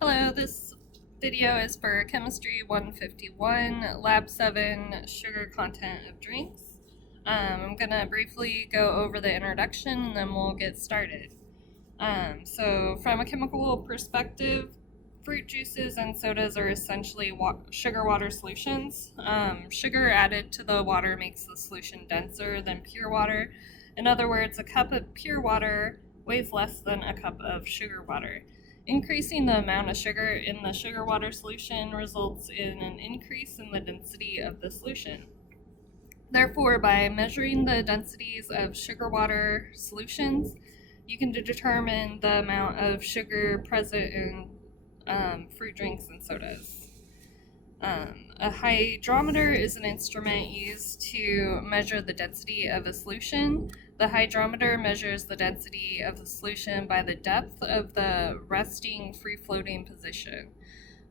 Hello, this video is for Chemistry 151, Lab 7, Sugar Content of Drinks. I'm going to briefly go over the introduction and then we'll get started. So from a chemical perspective, fruit juices and sodas are essentially sugar water solutions. Sugar added to the water makes the solution denser than pure water. In other words, a cup of pure water weighs less than a cup of sugar water. Increasing the amount of sugar in the sugar water solution results in an increase in the density of the solution. Therefore, by measuring the densities of sugar water solutions, you can determine the amount of sugar present in fruit drinks and sodas. A hydrometer is an instrument used to measure the density of a solution. The hydrometer measures the density of the solution by the depth of the resting free-floating position.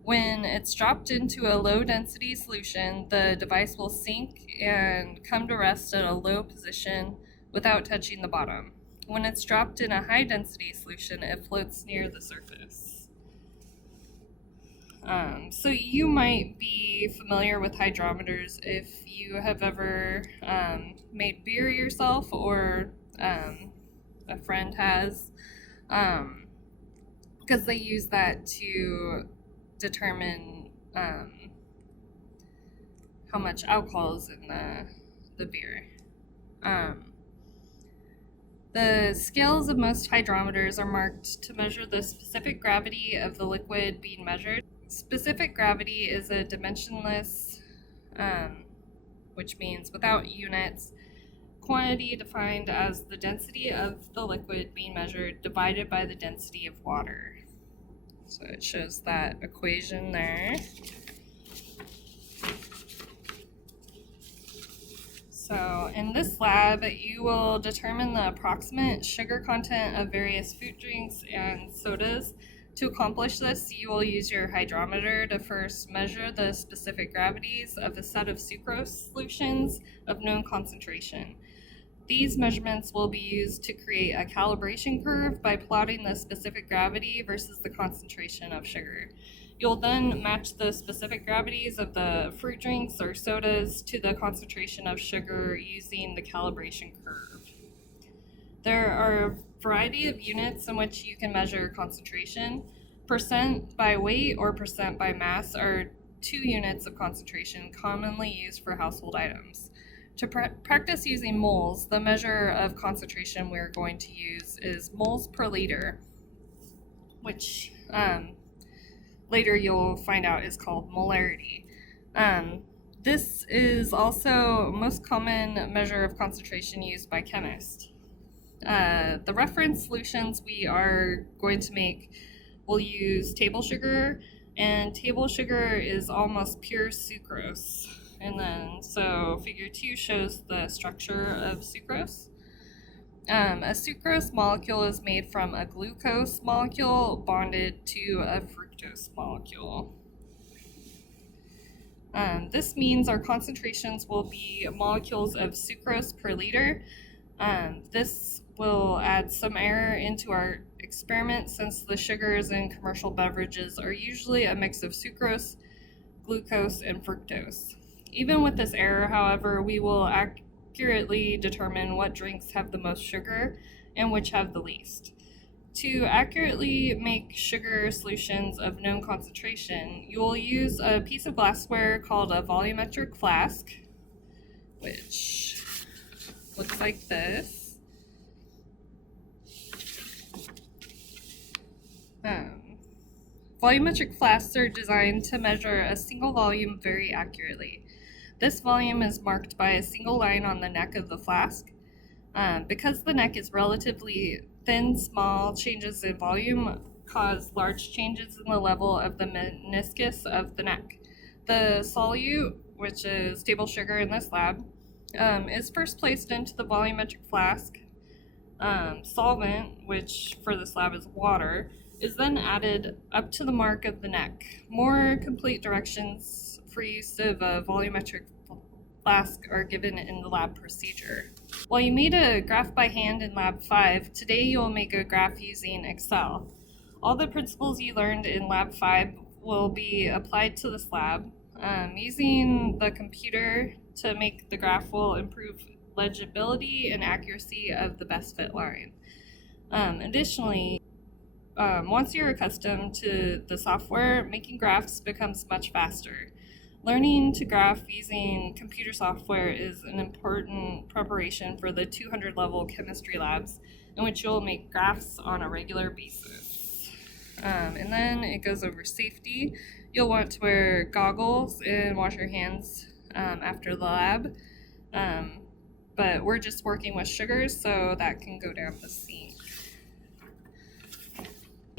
When it's dropped into a low-density solution, the device will sink and come to rest at a low position without touching the bottom. When it's dropped in a high-density solution, it floats near the surface. So you might be familiar with hydrometers if you have ever made beer yourself or a friend has, because they use that to determine how much alcohol is in the beer. The scales of most hydrometers are marked to measure the specific gravity of the liquid being measured. Specific gravity is a dimensionless, which means without units, quantity defined as the density of the liquid being measured divided by the density of water. So it shows that equation there. So in this lab, you will determine the approximate sugar content of various fruit drinks and sodas. To accomplish this, you will use your hydrometer to first measure the specific gravities of a set of sucrose solutions of known concentration. These measurements will be used to create a calibration curve by plotting the specific gravity versus the concentration of sugar. You'll then match the specific gravities of the fruit drinks or sodas to the concentration of sugar using the calibration curve. There are a variety of units in which you can measure concentration. Percent by weight or percent by mass are two units of concentration commonly used for household items. To practice using moles, the measure of concentration we're going to use is moles per liter, which later you'll find out is called molarity. This is also most common measure of concentration used by chemists. The reference solutions we are going to make will use table sugar, and table sugar is almost pure sucrose. And then, so figure 2 shows the structure of sucrose. A sucrose molecule is made from a glucose molecule bonded to a fructose molecule. This means our concentrations will be molecules of sucrose per liter. This will add some error into our experiment since the sugars in commercial beverages are usually a mix of sucrose, glucose, and fructose. Even with this error, however, we will accurately determine what drinks have the most sugar and which have the least. To accurately make sugar solutions of known concentration, you will use a piece of glassware called a volumetric flask, which looks like this. Volumetric flasks are designed to measure a single volume very accurately. This volume is marked by a single line on the neck of the flask. Because the neck is relatively thin, small changes in volume cause large changes in the level of the meniscus of the neck. The solute, which is table sugar in this lab, is first placed into the volumetric flask. Solvent, which for this lab is water, is then added up to the mark of the neck. More complete directions for use of a volumetric flask are given in the lab procedure. While you made a graph by hand in Lab 5, today you will make a graph using Excel. All the principles you learned in Lab 5 will be applied to this lab. Using the computer to make the graph will improve legibility and accuracy of the best fit line. Additionally, once you're accustomed to the software, making graphs becomes much faster. Learning to graph using computer software is an important preparation for the 200 level chemistry labs in which you'll make graphs on a regular basis. And then it goes over safety. You'll want to wear goggles and wash your hands after the lab. But we're just working with sugars, so that can go down the sink.